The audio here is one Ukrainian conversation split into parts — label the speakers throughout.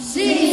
Speaker 1: В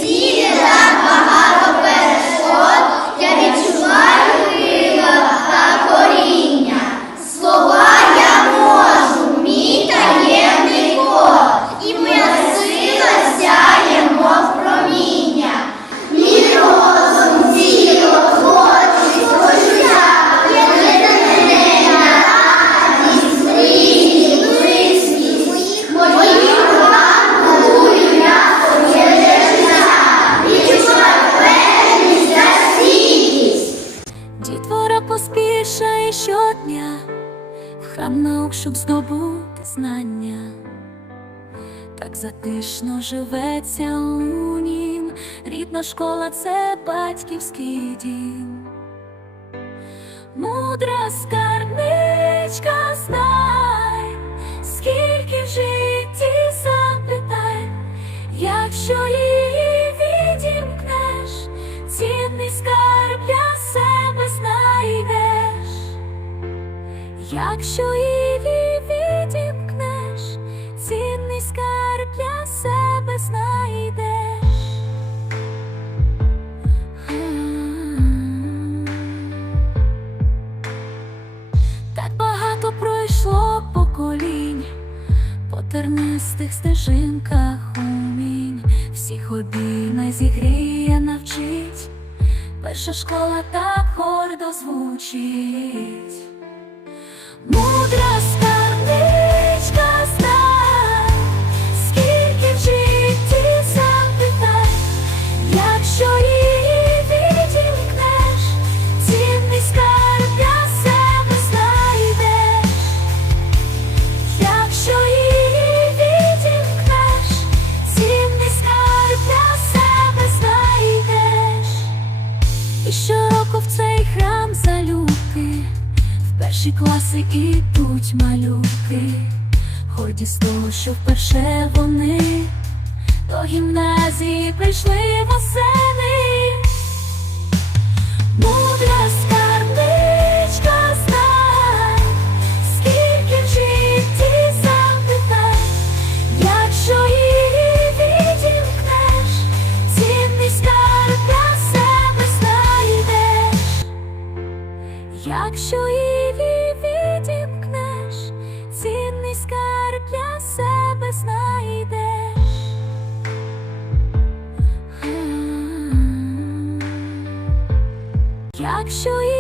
Speaker 2: храм щоб здобути знання. Так затишно живеться у нім. Рідна школа це батьківський дім. Мудра скарбничка знай, скільки в житті запитай, якщо її якщо її відімкнеш, цінний скарб для себе знайдеш. Так багато пройшло поколінь по тернистих стежинках умінь, всіх обійна зігріє, навчить, перша школа так гордо звучить. Мудра перші класи ідуть малюки, горді з того, що вперше вони до гімназії прийшли восени. Мудра скарбничка знай, скільки в житті запитай, якщо її відімкнеш, цінний скарб для себе знайдеш, якщо 修一。